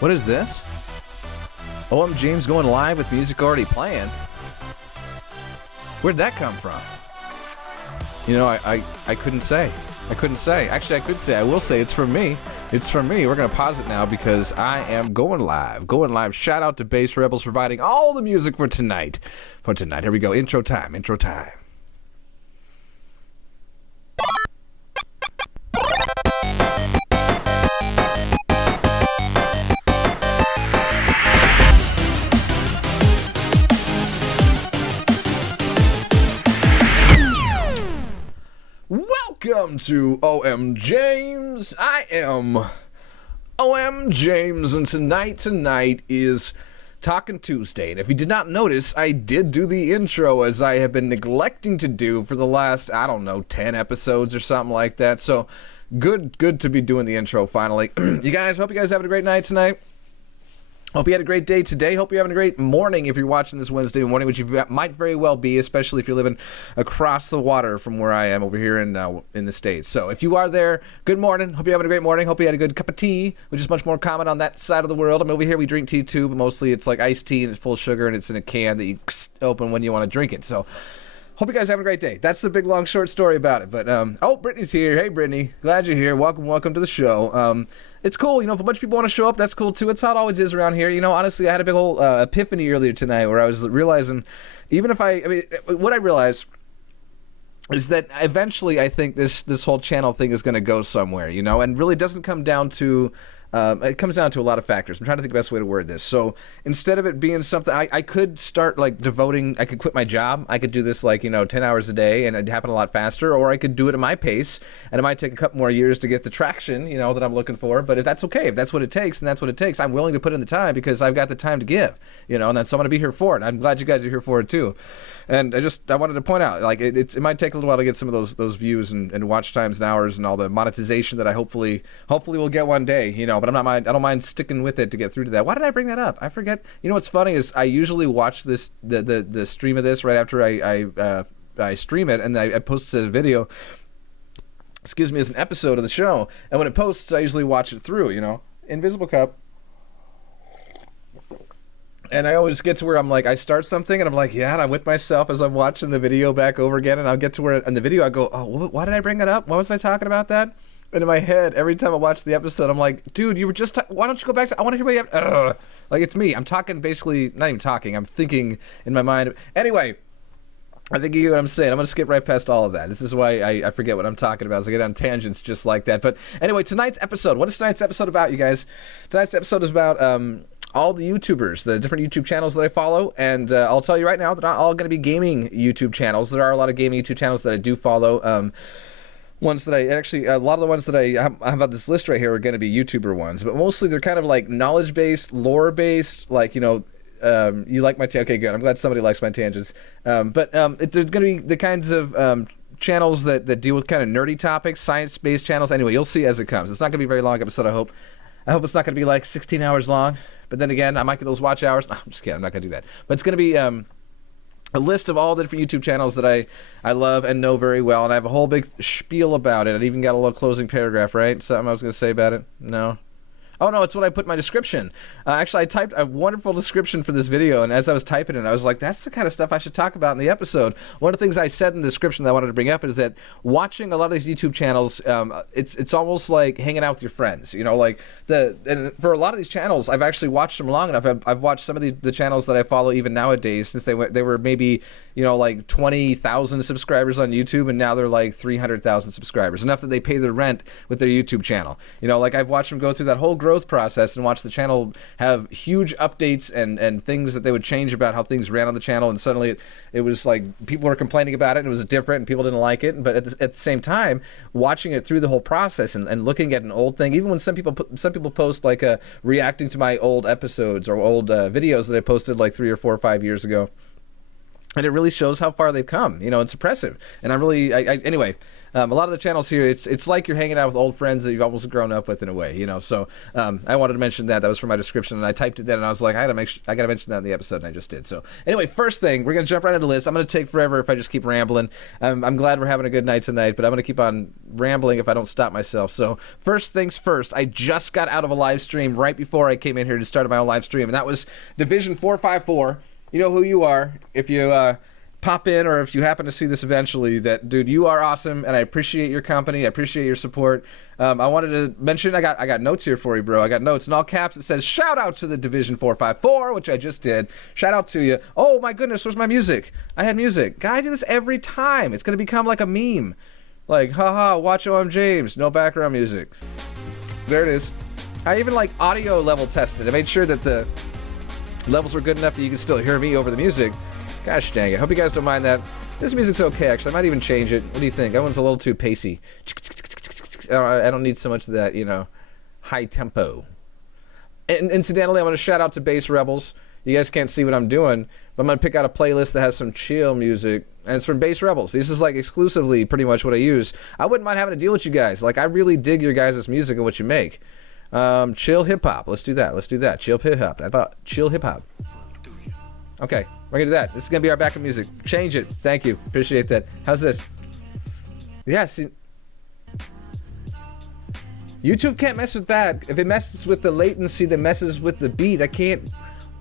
What is this? OMJames going live with music already playing. Where'd that come from? You know, I couldn't say. I couldn't say. Actually, I could say. I will say it's from me. It's from me. We're going to pause it now because I am going live. Going live. Shout out to Bass Rebels for providing all the music for tonight. Here we go. Intro time. Intro time. Welcome to OMJames. I am OMJames, and tonight is Talking Tuesday. And if you did not notice, I did do the intro as I have been neglecting to do for the last, 10 episodes or something like that. So good to be doing the intro finally. You guys, hope you guys having a great night tonight. Hope you had a great day today. Hope you're having a great morning if you're watching this Wednesday morning, which you might very well be, especially if you're living across the water from where I am over here in the States. So if you are there, good morning. Hope you're having a great morning. Hope you had a good cup of tea, which is much more common on that side of the world. I mean, over here we drink tea too, but mostly it's like iced tea and it's full of sugar and it's in a can that you open when you want to drink it. So hope you guys are having a great day. That's the big, long, short story about it. But, Brittany's here. Hey, Brittany. Glad you're here. Welcome to the show. It's cool. You know, if a bunch of people want to show up, that's cool, too. It's how it always is around here. You know, honestly, I had a big old epiphany earlier tonight where I was realizing, even if what I realized is that eventually I think this whole channel thing is going to go somewhere, you know, and really doesn't come down to... it comes down to a lot of factors. I'm trying to think the best way to word this. So instead of it being something, I could start I could quit my job. I could do this 10 hours a day and it'd happen a lot faster, or I could do it at my pace and it might take a couple more years to get the traction, that I'm looking for. But if that's okay, if that's what it takes, then that's what it takes. I'm willing to put in the time because I've got the time to give, and that's, so I'm going to be here for it. I'm glad you guys are here for it too. And I wanted to point out, it might take a little while to get some of those views and watch times and hours and all the monetization that I hopefully will get one day, But I don't mind sticking with it to get through to that. Why did I bring that up? I forget. What's funny is I usually watch the stream of this right after I stream it, and I post a video. Excuse me, as an episode of the show, and when it posts, I usually watch it through. Invisible Cup. And I always get to where I'm like, I start something and I'm like, yeah, and I'm with myself as I'm watching the video back over again, and I'll get to where in the video I go, oh, why did I bring that up? Why was I talking about that? And in my head, every time I watch the episode, I'm like, dude, you were just, why don't you go back to, I want to hear what you have, it's me. I'm talking basically, not even talking, I'm thinking in my mind. Anyway, I think you get what I'm saying. I'm going to skip right past all of that. This is why I forget what I'm talking about, as I get on tangents just like that. But anyway, tonight's episode, what is tonight's episode about, you guys? Tonight's episode is about all the YouTubers, the different YouTube channels that I follow, and I'll tell you right now, they're not all going to be gaming YouTube channels. There are a lot of gaming YouTube channels that I do follow. Ones that a lot of the ones that I have on this list right here are going to be YouTuber ones, but mostly they're kind of like knowledge-based, lore-based, you like my okay, good. I'm glad somebody likes my tangents. But there's going to be the kinds of channels that deal with kind of nerdy topics, science-based channels. Anyway, you'll see as it comes. It's not going to be a very long episode, I hope. I hope it's not going to be 16 hours long, but then again, I might get those watch hours. No, I'm just kidding. I'm not going to do that. But it's going to be... a list of all the different YouTube channels that I love and know very well, and I have a whole big spiel about it. I even got a little closing paragraph, right? Something I was going to say about it? No? Oh, no, it's what I put in my description. Actually, I typed a wonderful description for this video, and as I was typing it, I was like, that's the kind of stuff I should talk about in the episode. One of the things I said in the description that I wanted to bring up is that watching a lot of these YouTube channels, it's almost like hanging out with your friends. And for a lot of these channels, I've actually watched them long enough. I've watched some of the channels that I follow even nowadays, since they were maybe 20,000 subscribers on YouTube, and now they're 300,000 subscribers, enough that they pay their rent with their YouTube channel. I've watched them go through that whole growth process and watch the channel have huge updates and things that they would change about how things ran on the channel, and suddenly it was like people were complaining about it and it was different and people didn't like it, but at the same time watching it through the whole process and looking at an old thing, even when some people post reacting to my old episodes or old videos that I posted 3 or 4 or 5 years ago. And it really shows how far they've come. You know, it's impressive. And I'm really, anyway, a lot of the channels here, it's like you're hanging out with old friends that you've almost grown up with in a way, you know. So I wanted to mention that. That was for my description, and I typed it then, and I was like, I got to mention that in the episode, and I just did. So anyway, first thing, we're going to jump right into the list. I'm going to take forever if I just keep rambling. I'm glad we're having a good night tonight, but I'm going to keep on rambling if I don't stop myself. So first things first, I just got out of a live stream right before I came in here to start my own live stream, and that was Division 454. You know who you are. If you pop in, or if you happen to see this eventually, that dude, you are awesome, and I appreciate your company. I appreciate your support. I wanted to mention, I got notes here for you, bro. I got notes in all caps. It says shout out to the Division 454, which I just did. Shout out to you. Oh my goodness, where's my music? I had music. God, I do this every time. It's gonna become like a meme. Like, haha, watch OMJames, no background music. There it is. I even like audio level tested. I made sure that the levels were good enough that you can still hear me over the music. Gosh dang it. Hope you guys don't mind that. This music's okay, actually. I might even change it. What do you think? That one's a little too pacey. I don't need so much of that, you know, high tempo. And incidentally, I want to shout out to Bass Rebels. You guys can't see what I'm doing, but I'm going to pick out a playlist that has some chill music, and it's from Bass Rebels. This is like exclusively pretty much what I use. I wouldn't mind having to deal with you guys. Like, I really dig your guys' music and what you make. Chill hip-hop. Let's do that. Let's do that. Chill hip-hop. How about chill hip-hop? Okay, we're going to do that. This is going to be our backup music. Change it. Thank you. Appreciate that. How's this? Yeah, see... YouTube can't mess with that. If it messes with the latency that messes with the beat, I can't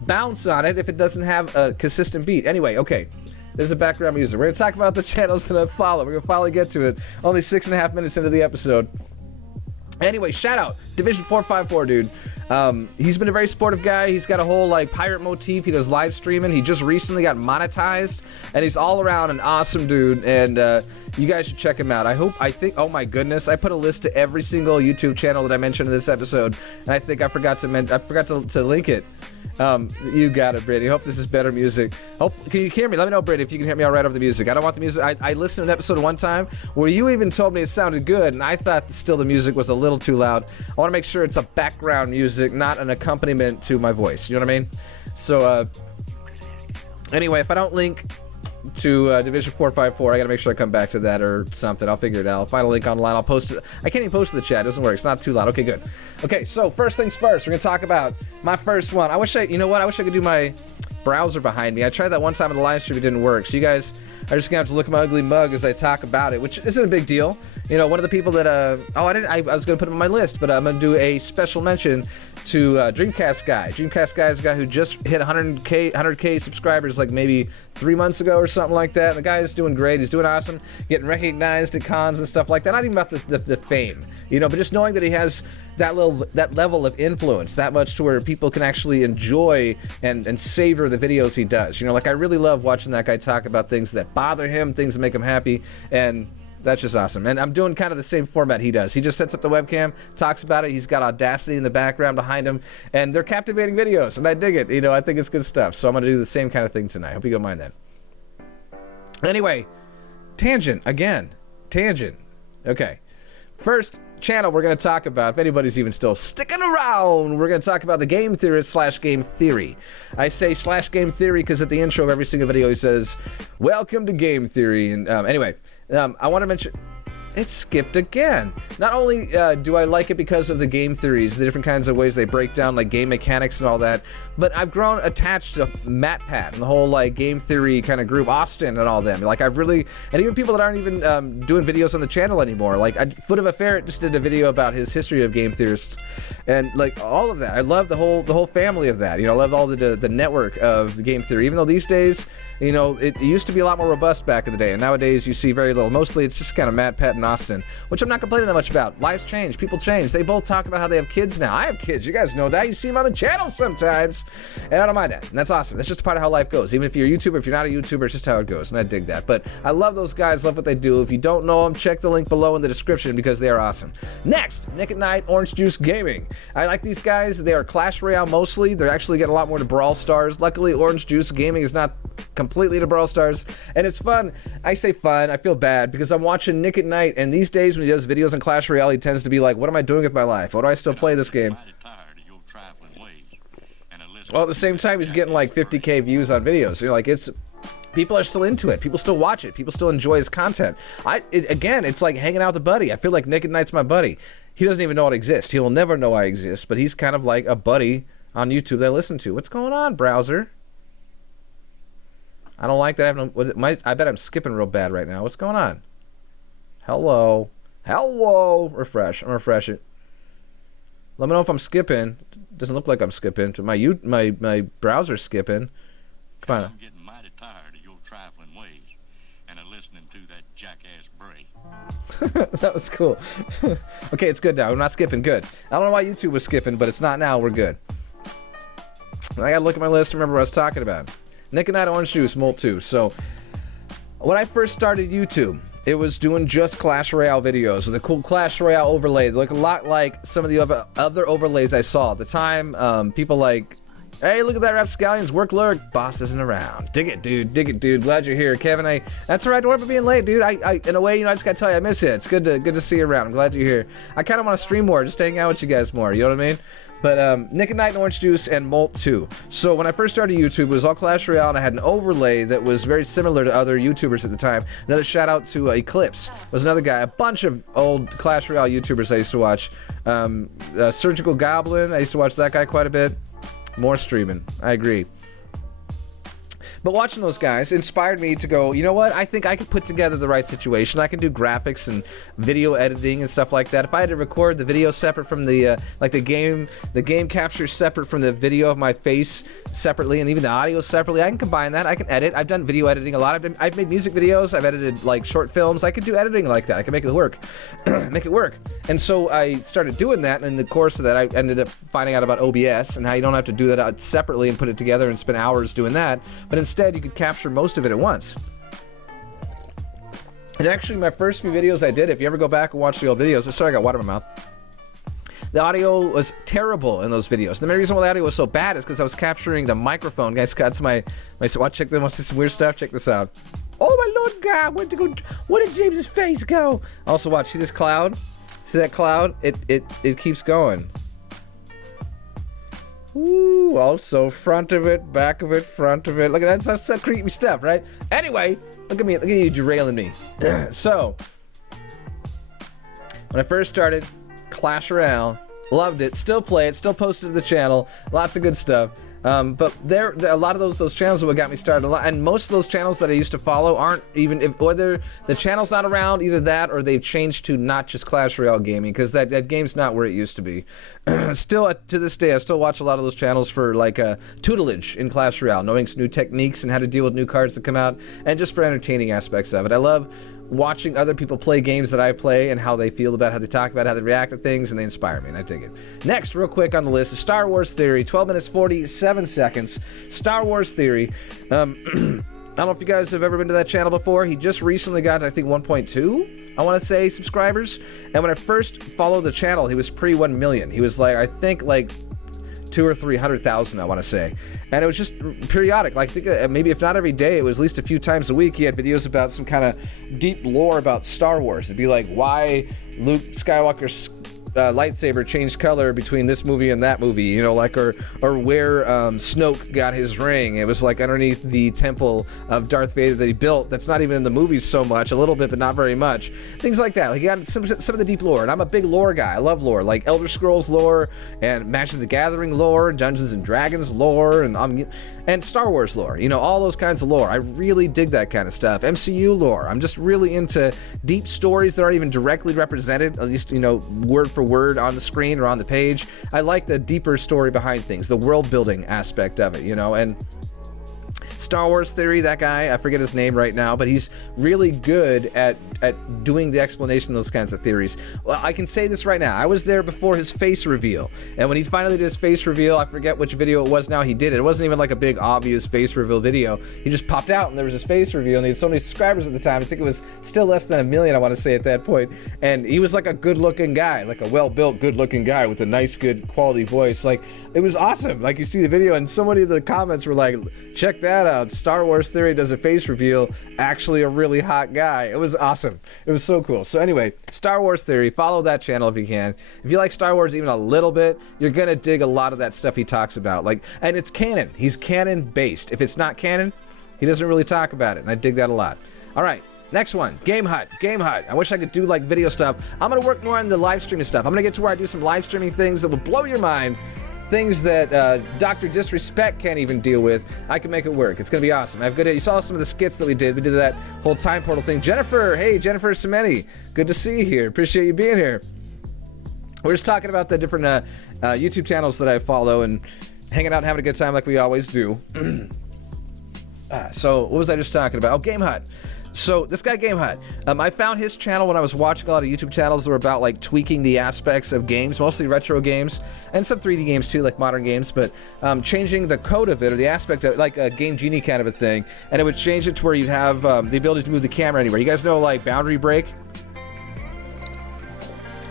bounce on it if it doesn't have a consistent beat. Anyway, okay. There's a background music. We're going to talk about the channels that I follow. We're going to finally get to it. Only 6.5 minutes into the episode. Anyway, shout out. Division 454, dude. He's been a very supportive guy. He's got a whole like pirate motif. He does live streaming. He just recently got monetized, and he's all around an awesome dude. And you guys should check him out. I think. Oh my goodness! I put a list to every single YouTube channel that I mentioned in this episode, and I think I forgot to link it. You got it, Brady. Hope this is better music. Can you hear me? Let me know, Brady, if you can hear me all right over the music. I don't want the music. I listened to an episode one time where you even told me it sounded good, and I thought still the music was a little too loud. I want to make sure it's a background music, not an accompaniment to my voice. You know what I mean? So, anyway, if I don't link to Division 454, I gotta make sure I come back to that or something. I'll figure it out. I'll find a link online. I'll post it. I can't even post to the chat. It doesn't work. It's not too loud. Okay, good. Okay, so first things first. We're gonna talk about my first one. You know what? I wish I could do my browser behind me. I tried that one time in the live stream. It didn't work. So you guys are just gonna have to look at my ugly mug as I talk about it, which isn't a big deal. You know, one of the people that I was gonna put him on my list, but I'm gonna do a special mention to Dreamcast Guy. Dreamcast Guy is a guy who just hit 100K subscribers like maybe 3 months ago or something like that. And the guy is doing great. He's doing awesome, getting recognized at cons and stuff like that. Not even about the fame, you know, but just knowing that he has that level of influence, that much to where people can actually enjoy and savor the videos he does. You know, like I really love watching that guy talk about things that bother him, things that make him happy, and that's just awesome. And I'm doing kind of the same format he does. He just sets up the webcam, talks about it. He's got Audacity in the background behind him, and they're captivating videos, and I dig it. You know, I think it's good stuff. So I'm going to do the same kind of thing tonight. Hope you don't mind that. Anyway, tangent again. Tangent. Okay. First channel we're going to talk about, if anybody's even still sticking around, we're going to talk about the Game Theorist / Game Theory. I say / Game Theory because at the intro of every single video he says, welcome to Game Theory. And anyway, I want to mention, it skipped again. Not only do I like it because of the game theories, the different kinds of ways they break down like game mechanics and all that, but I've grown attached to MatPat and the whole like game theory kind of group, Austin and all them. Like I've really, and even people that aren't even doing videos on the channel anymore. Like Foot of a Ferret just did a video about his history of game theorists, and like all of that. I love the whole family of that. You know, I love all the network of game theory. Even though these days, you know, it used to be a lot more robust back in the day, and nowadays you see very little. Mostly it's just kind of MatPat and Austin, which I'm not complaining that much about. Lives change, people change. They both talk about how they have kids now. I have kids, you guys know that. You see them on the channel sometimes, and I don't mind that. And that's awesome. That's just a part of how life goes. Even if you're a YouTuber, if you're not a YouTuber, it's just how it goes, and I dig that. But I love those guys, love what they do. If you don't know them, check the link below in the description because they are awesome. Next, Nick at Night, OMJames Gaming. I like these guys. They are Clash Royale mostly. They're actually getting a lot more to Brawl Stars. Luckily, OMJames Gaming is not completely to Brawl Stars, and it's fun. I say fun, I feel bad because I'm watching Nick at Night, and these days when he does videos on Clash Royale, he tends to be like, what am I doing with my life? Why do I still play this game? Well, at the same time, he's getting like 50K views on videos. So you're like, it's People are still into it. People still watch it. People still enjoy his content. Again, it's like hanging out with a buddy. I feel like Nick at Night's my buddy. He doesn't even know I exist. He will never know I exist, but he's kind of like a buddy on YouTube that I listen to. What's going on, browser? I don't like that. I bet I'm skipping real bad right now. What's going on? Hello. Hello. Refresh. I'm refreshing. Let me know if I'm skipping. Doesn't look like I'm skipping. My browser's skipping. Come on. I'm getting mighty tired of your trifling ways and of listening to that jackass bray. That was cool. Okay, it's good now. We're not skipping. Good. I don't know why YouTube was skipping, but it's not now. We're good. I gotta look at my list and remember what I was talking about. Nick and Night Orange Juice, Molt 2. So, when I first started YouTube, it was doing just Clash Royale videos with a cool Clash Royale overlay. They look a lot like some of the other overlays I saw at the time. People like, hey, look at that Rapscallions, work lurk, boss isn't around. Dig it, dude, glad you're here. Kevin, that's alright, don't worry about being late, dude. I in a way, I just gotta tell you, I miss you. It's good to see you around. I'm glad you're here. I kinda wanna stream more, just hang out with you guys more, you know what I mean? But Nick at Night and Orange Juice and Molt 2. So when I first started YouTube, it was all Clash Royale, and I had an overlay that was very similar to other YouTubers at the time. Another shout out to Eclipse was another guy. A bunch of old Clash Royale YouTubers I used to watch. Surgical Goblin, I used to watch that guy quite a bit. More streaming, I agree. But watching those guys inspired me to go, you know what? I think I could put together the right situation. I can do graphics and video editing and stuff like that. If I had to record the video separate from the game capture separate from the video of my face separately, and even the audio separately, I can combine that. I can edit. I've done video editing a lot. I've made music videos. I've edited like short films. I could do editing like that. I can make it work. Make it work. And so I started doing that, and in the course of that, I ended up finding out about OBS and how you don't have to do that out separately and put it together and spend hours doing that. But instead, you could capture most of it at once. And actually, my first few videos I did, if you ever go back and watch the old videos, sorry, I got water in my mouth. The audio was terrible in those videos. And the main reason why the audio was so bad is because I was capturing the microphone. Guys, that's my watch. Check this. Want to see some weird stuff? Check this out. Oh my Lord, God! Where did James's face go? Also, watch. See this cloud? See that cloud? It keeps going. Ooh, also front of it, back of it, front of it. Look at that, that's that creepy stuff, right? Anyway, look at you derailing me. So, when I first started, Clash Royale, loved it, still play it, still post it to the channel, lots of good stuff. But there a lot of those channels are what got me started. And most of those channels that I used to follow aren't even, whether the channel's not around, either that or they've changed to not just Clash Royale gaming, because that game's not where it used to be. Still, to this day, I still watch a lot of those channels for like tutelage in Clash Royale, knowing some new techniques and how to deal with new cards that come out, and just for entertaining aspects of it. I love watching other people play games that I play and how they feel about, how they talk about, how they react to things, and they inspire me, and I dig it. Next, real quick on the list, is Star Wars Theory, 12 minutes 47 seconds. Star Wars Theory. I don't know if you guys have ever been to that channel before. He just recently got, I think, 1.2, I want to say, subscribers. And when I first followed the channel, he was pre 1 million. He was like, I think, like 200,000 or 300,000, I want to say. And it was just periodic. Like, I think maybe if not every day, it was at least a few times a week. He had videos about some kind of deep lore about Star Wars. It'd be like why Luke Skywalker's lightsaber changed color between this movie and that movie, you know, like, or where Snoke got his ring. It was like underneath the temple of Darth Vader that he built. That's not even in the movies so much, a little bit, but not very much. Things like that. Like, he got some of the deep lore, and I'm a big lore guy. I love lore, like Elder Scrolls lore, and Magic the Gathering lore, Dungeons and Dragons lore, and Star Wars lore. You know, all those kinds of lore. I really dig that kind of stuff. MCU lore. I'm just really into deep stories that aren't even directly represented, at least, you know, word for word on the screen or on the page. I like the deeper story behind things, the world building aspect of it, you know. And Star Wars Theory, that guy, I forget his name right now, but he's really good at doing the explanation of those kinds of theories. Well, I can say this right now. I was there before his face reveal, and when he finally did his face reveal, I forget which video it was now he did it. It wasn't even like a big obvious face reveal video. He just popped out and there was his face reveal, and he had so many subscribers at the time. I think it was still less than 1 million, I want to say, at that point. And he was like a good-looking guy, like a well-built, good-looking guy with a nice, good quality voice. Like, it was awesome. Like, you see the video, and so many of the comments were like, check that out. Star Wars Theory does a face reveal. Actually a really hot guy. It was awesome. It was so cool. So anyway, Star Wars Theory, follow that channel if you can. If you like Star Wars even a little bit, you're gonna dig a lot of that stuff he talks about. Like, and it's canon. He's canon based. If it's not canon, He doesn't really talk about it, and I dig that a lot. All right, next one, Game Hut. Game Hut. I wish I could do like video stuff. I'm gonna work more on the live streaming stuff. I'm gonna get to where I do some live streaming things that will blow your mind. Things that Dr. Disrespect can't even deal with. I can make it work. It's gonna be awesome. I have good. You saw some of the skits that we did. We did that whole time portal thing. Jennifer, hey, Jennifer Semeni, good to see you here. Appreciate you being here. We're just talking about the different YouTube channels that I follow and hanging out and having a good time like we always do. So what was I just talking about? Oh, Game Hut. So this guy Game Hut, I found his channel when I was watching a lot of YouTube channels that were about like tweaking the aspects of games, mostly retro games and some 3D games too, like modern games, but changing the code of it or the aspect of like a Game Genie kind of a thing, and it would change it to where you'd have the ability to move the camera anywhere. You guys know like Boundary Break?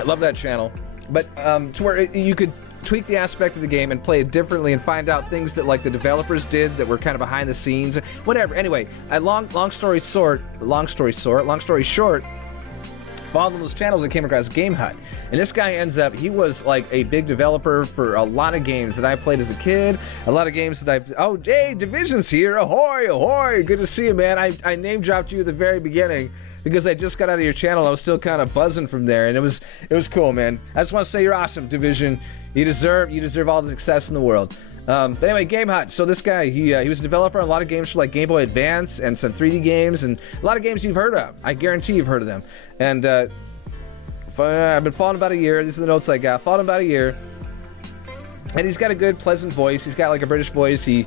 I love that channel, but to where you could tweak the aspect of the game and play it differently and find out things that like the developers did that were kind of behind the scenes, whatever. Anyway, long story short, following those channels and came across Game Hut, and this guy ends up, he was like a big developer for a lot of games that I played as a kid, a lot of games that oh, hey, Division's here, ahoy, ahoy, good to see you, man. I name dropped you at the very beginning because I just got out of your channel. I was still kind of buzzing from there, and it was cool, man. I just want to say you're awesome, Division. You deserve all the success in the world. But anyway, Game Hut. So this guy, he was a developer on a lot of games for like Game Boy Advance and some 3D games and a lot of games you've heard of. I guarantee you've heard of them. And I've been following about a year. These are the notes I got. Following about a year. And he's got a good, pleasant voice. He's got like a British voice. He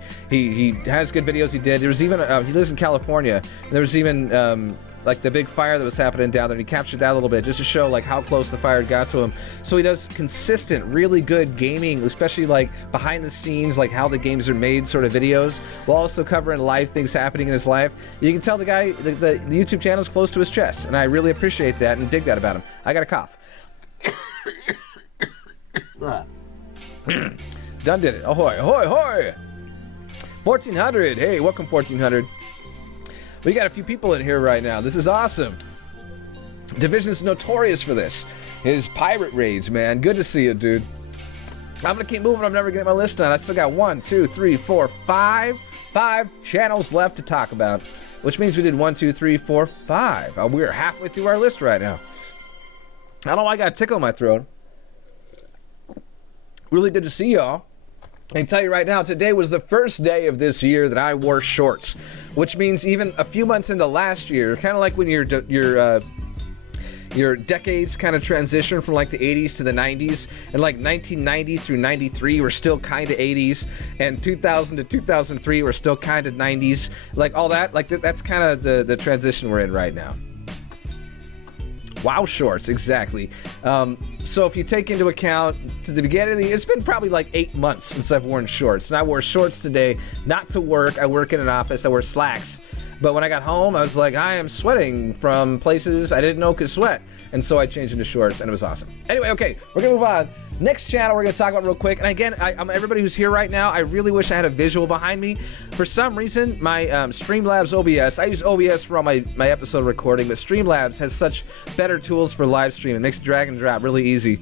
has good videos he did. There was even, he lives in California. And there was even like the big fire that was happening down there, and he captured that a little bit just to show like how close the fire got to him. So he does consistent, really good gaming, especially like behind the scenes, like how the games are made sort of videos, while also covering live things happening in his life. You can tell the guy, the YouTube channel is close to his chest, and I really appreciate that and dig that about him. I got a cough. Done did it. Ahoy, ahoy, ahoy! 1400. Hey, welcome 1400. We got a few people in here right now. This is awesome. Division's notorious for this. His pirate raids, man. Good to see you, dude. I'm gonna keep moving. I'm never getting my list done. I still got 1, 2, 3, 4, 5 channels left to talk about, which means we did 1, 2, 3, 4, 5. We're halfway through our list right now. I don't know why I got a tickle in my throat. Really good to see y'all. I can tell you right now, today was the first day of this year that I wore shorts, which means even a few months into last year, kind of like when your decades kind of transition from like the 80s to the 90s, and like 1990 through 93 were still kind of 80s, and 2000 to 2003 were still kind of 90s, like all that, like that's kind of the transition we're in right now. Wow, shorts, exactly. So if you take into account to the beginning of the year, it's been probably like 8 months since I've worn shorts. And I wore shorts today, not to work. I work in an office. I wear slacks. But when I got home, I was like, I am sweating from places I didn't know could sweat. And so I changed into shorts, and it was awesome. Anyway, okay, we're going to move on. Next channel we're going to talk about real quick. And again, everybody who's here right now, I really wish I had a visual behind me. For some reason, my Streamlabs OBS, I use OBS for all my episode recording, but Streamlabs has such better tools for live stream. It makes drag and drop really easy.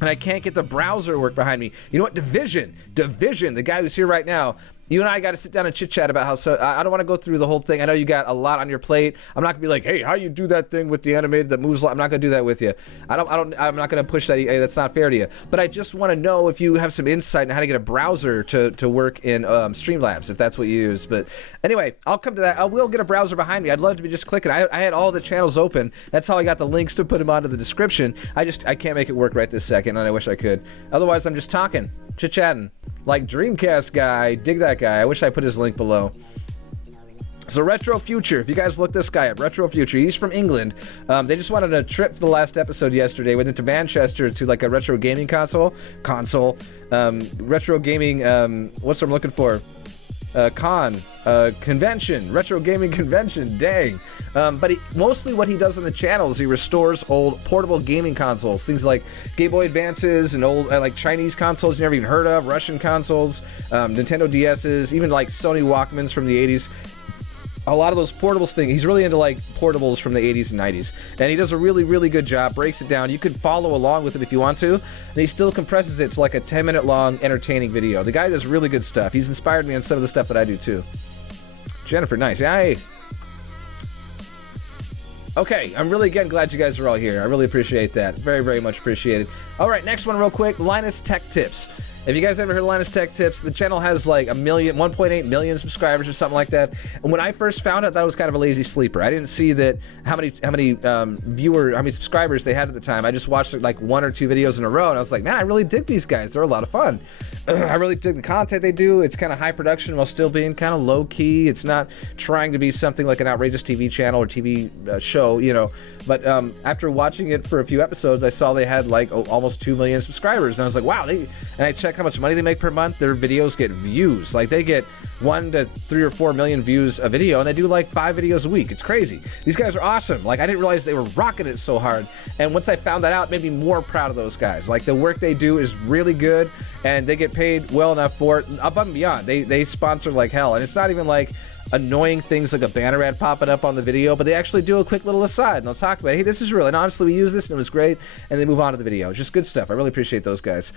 And I can't get the browser to work behind me. You know what? Division, the guy who's here right now, you and I got to sit down and chit-chat about how, so I don't want to go through the whole thing. I know you got a lot on your plate. I'm not going to be like, hey, how you do that thing with the animated that moves? I'm not going to do that with you. I'm not going to push that. Hey, that's not fair to you. But I just want to know if you have some insight on how to get a browser to work in Streamlabs, if that's what you use. But anyway, I'll come to that. I will get a browser behind me. I'd love to be just clicking. I had all the channels open. That's how I got the links to put them onto the description. I can't make it work right this second, and I wish I could. Otherwise, I'm just talking, chit-chatting. Like Dreamcast guy, dig that guy. I wish I put his link below. So Retro Future, if you guys look this guy up, Retro Future, he's from England. They just wanted a trip for the last episode yesterday. Went into Manchester to like a retro gaming console, retro gaming, what's what I'm looking for? Convention, retro gaming convention, dang. But mostly what he does on the channel is he restores old portable gaming consoles, things like Game Boy Advances and old like Chinese consoles you never even heard of, Russian consoles, Nintendo DS's, even like Sony Walkmans from the 80s. A lot of those portables things, he's really into like portables from the 80s and 90s. And he does a really, really good job, breaks it down. You could follow along with him if you want to. And he still compresses it to like a 10-minute long entertaining video. The guy does really good stuff. He's inspired me on some of the stuff that I do too. Jennifer, nice. Yay. Okay, I'm really, again, glad you guys are all here. I really appreciate that. Very, very much appreciated. All right, next one real quick, Linus Tech Tips. If you guys ever heard of Linus Tech Tips, the channel has like 1.8 million subscribers or something like that. And when I first found it, that was kind of a lazy sleeper. I didn't see that how many subscribers they had at the time. I just watched like 1 or 2 videos in a row, and I was like, man, I really dig these guys. They're a lot of fun. I really dig the content they do. It's kind of high production while still being kind of low key. It's not trying to be something like an outrageous TV channel or TV show, you know. But after watching it for a few episodes, I saw they had like almost 2 million subscribers, and I was like, wow. And I checked how much money they make per month. Their videos get views. Like they get 1 to 3 or 4 million views a video, and they do like 5 videos a week. It's crazy. These guys are awesome. Like I didn't realize they were rocking it so hard, and once I found that out, it made me more proud of those guys. Like the work they do is really good, and they get paid well enough for it, above and beyond. They sponsor like hell, and it's not even like annoying things like a banner ad popping up on the video, but they actually do a quick little aside, and they'll talk about, hey, this is real, and honestly, we use this, and it was great, and they move on to the video. It's just good stuff. I really appreciate those guys.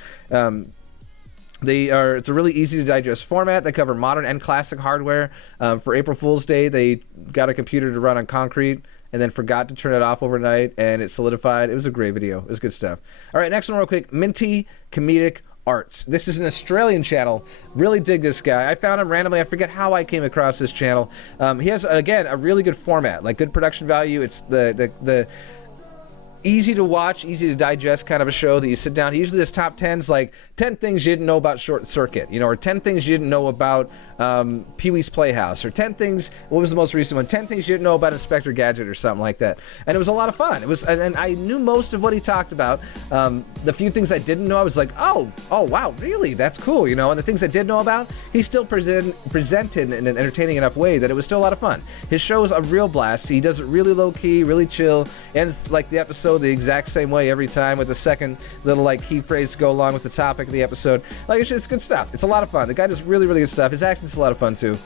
It's a really easy to digest format. They cover modern and classic hardware. For April Fool's Day, they got a computer to run on concrete and then forgot to turn it off overnight, and it solidified. It was a great video. It was good stuff. All right, next one real quick. Minty Comedic Arts. This is an Australian channel. Really dig this guy. I found him randomly. I forget how I came across this channel. He has, again, a really good format, like good production value. It's the easy to watch, easy to digest kind of a show that you sit down. He usually does top 10s, like 10 things you didn't know about Short Circuit, you know, or 10 things you didn't know about Pee-wee's Playhouse, or 10 things, what was the most recent one? 10 things you didn't know about Inspector Gadget or something like that. And it was a lot of fun. It was, and I knew most of what he talked about. The few things I didn't know, I was like, oh wow, really? That's cool, you know? And the things I did know about, he still presented in an entertaining enough way that it was still a lot of fun. His show is a real blast. He does it really low key, really chill, ends like the episode the exact same way every time, with a second little like key phrase to go along with the topic of the episode. Like it's good stuff. It's a lot of fun. The guy does really, really good stuff. His accent's a lot of fun too.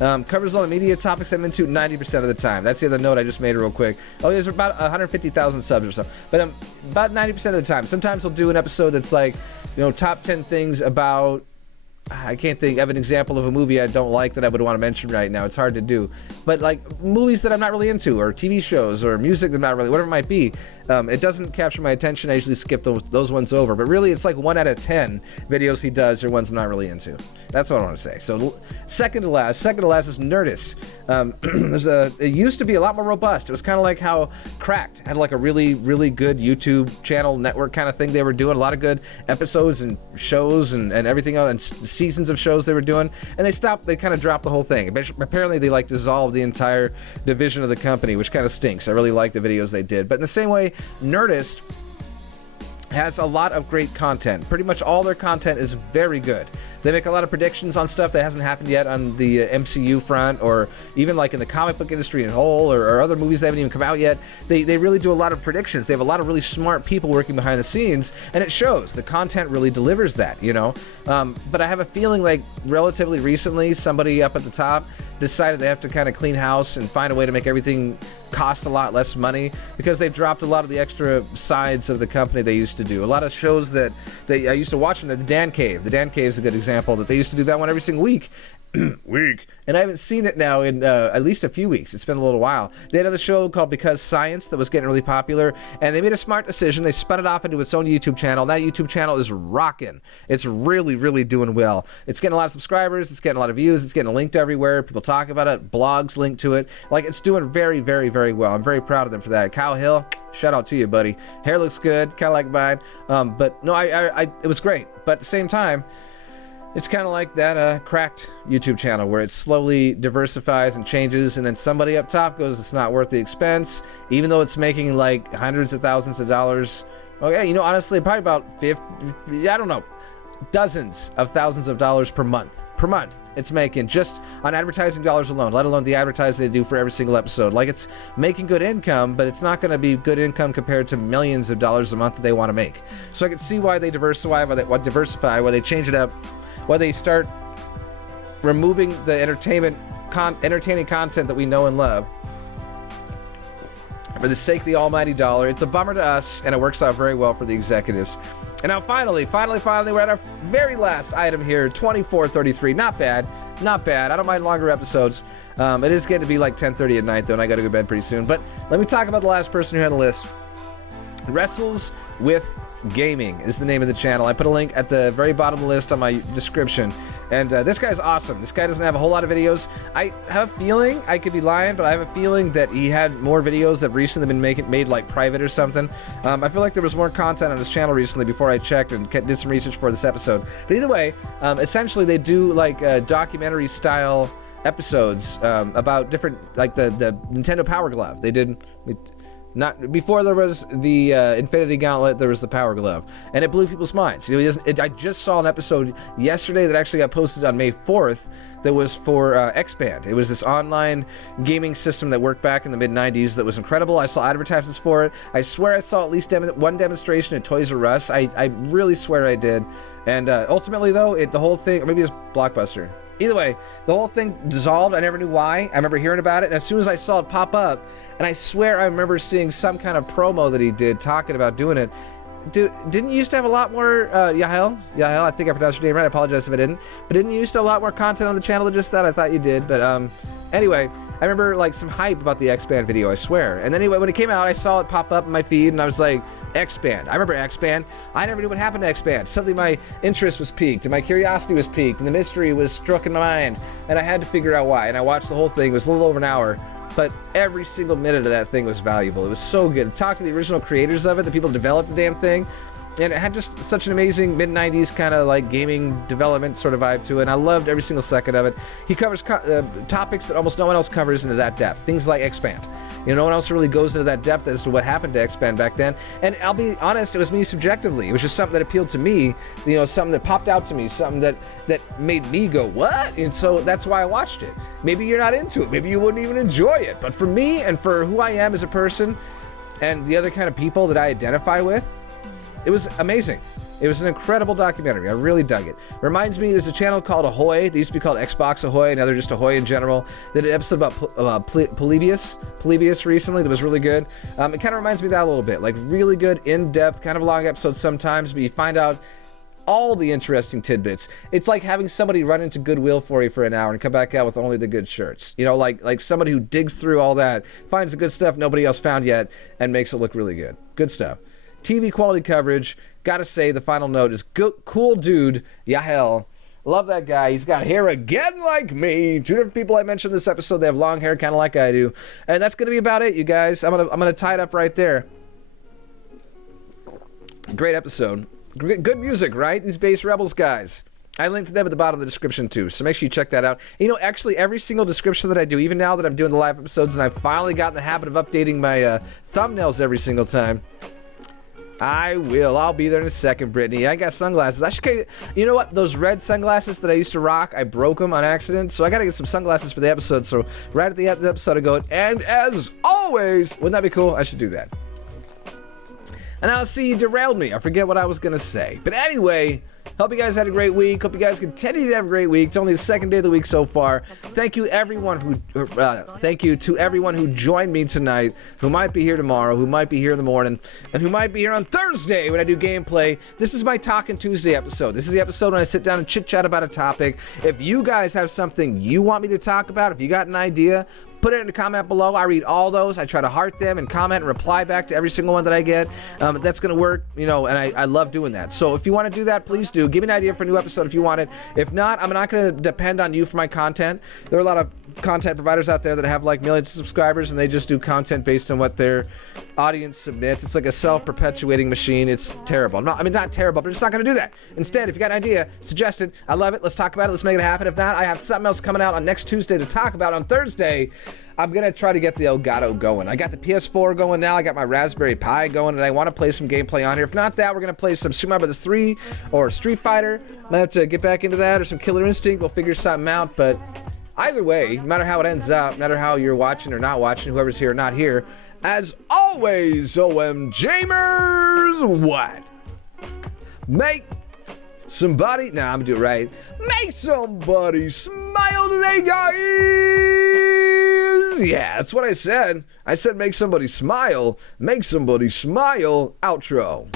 Covers all the media topics I'm into 90% of the time. That's the other note I just made real quick. Oh, there's about 150,000 subs or so. But about 90% of the time. Sometimes I'll do an episode that's like, you know, top 10 things about, I can't think of an example of a movie I don't like that I would want to mention right now. It's hard to do. But like movies that I'm not really into, or TV shows, or music that I'm not really, whatever it might be, it doesn't capture my attention. I usually skip those ones over. But really, it's like 1 out of 10 videos he does are ones I'm not really into. That's what I want to say. So second to last is Nerdist. It used to be a lot more robust. It was kind of like how Cracked had like a really, really good YouTube channel network kind of thing they were doing. A lot of good episodes and shows and everything else, and seasons of shows they were doing, and they kind of dropped the whole thing. Apparently they like dissolved the entire division of the company, which kind of stinks. I really like the videos they did. But in the same way, Nerdist has a lot of great content. Pretty much all their content is very good. They make a lot of predictions on stuff that hasn't happened yet on the MCU front, or even like in the comic book industry in whole, or other movies that haven't even come out yet. They really do a lot of predictions. They have a lot of really smart people working behind the scenes, and it shows. The content really delivers that, you know? But I have a feeling like relatively recently, somebody up at the top decided they have to kind of clean house and find a way to make everything cost a lot less money, because they've dropped a lot of the extra sides of the company they used to do. A lot of shows that I used to watch, the Dan Cave. The Dan Cave is a good example, that they used to do that one every single week. And I haven't seen it now in at least a few weeks. It's been a little while. They had another show called Because Science that was getting really popular, and they made a smart decision. They spun it off into its own YouTube channel. That YouTube channel is rocking. It's really, really doing well. It's getting a lot of subscribers. It's getting a lot of views. It's getting linked everywhere. People talk about it. Blogs link to it. Like, it's doing very, very, very well. I'm very proud of them for that. Kyle Hill, shout out to you, buddy. Hair looks good, kind of like mine. But no, it was great. But at the same time, it's kind of like that Cracked YouTube channel, where it slowly diversifies and changes, and then somebody up top goes, it's not worth the expense, even though it's making like hundreds of thousands of dollars. Okay, you know, honestly, probably about 50, I don't know, dozens of thousands of dollars per month. It's making just on advertising dollars alone, let alone the advertising they do for every single episode. Like, it's making good income, but it's not going to be good income compared to millions of dollars a month that they want to make. So I can see why they diversify, why they change it up, why they start removing the entertaining content that we know and love for the sake of the almighty dollar. It's a bummer to us, and it works out very well for the executives. And now finally, we're at our very last item here, 2433. Not bad. not bad. I don't mind longer episodes. It is getting to be like 10:30 at night, though, and I got to go to bed pretty soon. But let me talk about the last person who had a list. Wrestles with Gaming is the name of the channel. I put a link at the very bottom of the list on my description. And this guy's awesome. This guy doesn't have a whole lot of videos. I have a feeling, I could be lying, but I have a feeling that he had more videos that recently been made like private or something. I feel like there was more content on his channel recently before I checked and did some research for this episode. But either way, essentially they do like documentary style episodes about different, like the Nintendo Power Glove. They did... Not before there was the Infinity Gauntlet, there was the Power Glove, and it blew people's minds. You know, I just saw an episode yesterday that actually got posted on May 4th that was for X-Band. It was this online gaming system that worked back in the mid-90s that was incredible. I saw advertisements for it. I swear I saw at least one demonstration at Toys R Us. I really swear I did. And ultimately, though, the whole thing, or maybe it's Blockbuster. Either way, the whole thing dissolved. I never knew why. I remember hearing about it, and as soon as I saw it pop up, and I swear I remember seeing some kind of promo that he did talking about doing it. Dude, didn't you used to have a lot more, Yahel, I think I pronounced your name right, I apologize if I didn't, but didn't you used to have a lot more content on the channel than just that? I thought you did, but, anyway, I remember, like, some hype about the X-Band video, I swear, and anyway, when it came out, I saw it pop up in my feed, and I was like, X-Band, I remember X-Band, I never knew what happened to X-Band, suddenly my interest was piqued, and my curiosity was piqued, and the mystery was struck in my mind, and I had to figure out why, and I watched the whole thing. It was a little over an hour, but every single minute of that thing was valuable. It was so good. Talk to the original creators of it, the people who developed the damn thing, and it had just such an amazing mid-90s kind of like gaming development sort of vibe to it, and I loved every single second of it. He covers topics that almost no one else covers into that depth, things like X-Band. You know, no one else really goes into that depth as to what happened to X-Band back then. And I'll be honest, it was me subjectively. It was just something that appealed to me, you know, something that popped out to me, something that made me go, what? And so that's why I watched it. Maybe you're not into it. Maybe you wouldn't even enjoy it. But for me and for who I am as a person and the other kind of people that I identify with, it was amazing. It was an incredible documentary. I really dug it. Reminds me, there's a channel called Ahoy. They used to be called Xbox Ahoy, now they're just Ahoy in general. They did an episode about Polybius recently that was really good. It kind of reminds me of that a little bit. Like really good, in-depth, kind of long episodes sometimes, but you find out all the interesting tidbits. It's like having somebody run into Goodwill for you for an hour and come back out with only the good shirts. You know, like somebody who digs through all that, finds the good stuff nobody else found yet, and makes it look really good. Good stuff. TV quality coverage. Gotta say, the final note is cool dude, Yahel. Love that guy. He's got hair again like me. Two different people I mentioned this episode, they have long hair kind of like I do. And that's gonna be about it, you guys. I'm gonna tie it up right there. Great episode. Good music, right? These Bass Rebels guys. I linked to them at the bottom of the description too, so make sure you check that out. You know, actually, every single description that I do, even now that I'm doing the live episodes and I've finally gotten the habit of updating my thumbnails every single time, I will. I'll be there in a second, Brittany. I got sunglasses. I should. You know what? Those red sunglasses that I used to rock, I broke them on accident, so I gotta get some sunglasses for the episode. So right at the end of the episode, I go, and as always, wouldn't that be cool? I should do that. And I'll see you derailed me. I forget what I was gonna say. But anyway, hope you guys had a great week. Hope you guys continue to have a great week. It's only the second day of the week so far. Thank you everyone thank you to everyone who joined me tonight, who might be here tomorrow, who might be here in the morning, and who might be here on Thursday when I do gameplay. This is my Talkin' Tuesday episode. This is the episode when I sit down and chit chat about a topic. If you guys have something you want me to talk about, if you got an idea, put it in the comment below. I read all those. I try to heart them and comment and reply back to every single one that I get. That's going to work, you know, and I love doing that. So if you want to do that, please do. Give me an idea for a new episode if you want it. If not, I'm not going to depend on you for my content. There are a lot of content providers out there that have like millions of subscribers and they just do content based on what their audience submits. It's like a self-perpetuating machine. It's terrible. Not terrible, but I'm just not going to do that. Instead, if you got an idea, suggest it. I love it. Let's talk about it. Let's make it happen. If not, I have something else coming out on next Tuesday to talk about on Thursday. I'm going to try to get the Elgato going. I got the PS4 going now. I got my Raspberry Pi going, and I want to play some gameplay on here. If not that, we're going to play some Super Mario Bros. 3 or Street Fighter. Might have to get back into that or some Killer Instinct. We'll figure something out, but either way, no matter how it ends up, no matter how you're watching or not watching, whoever's here or not here, as always, OMJamers, what? Make somebody, nah, I'm gonna do it right. Make somebody smile today, guys! Yeah, that's what I said. I said make somebody smile. Make somebody smile. Outro.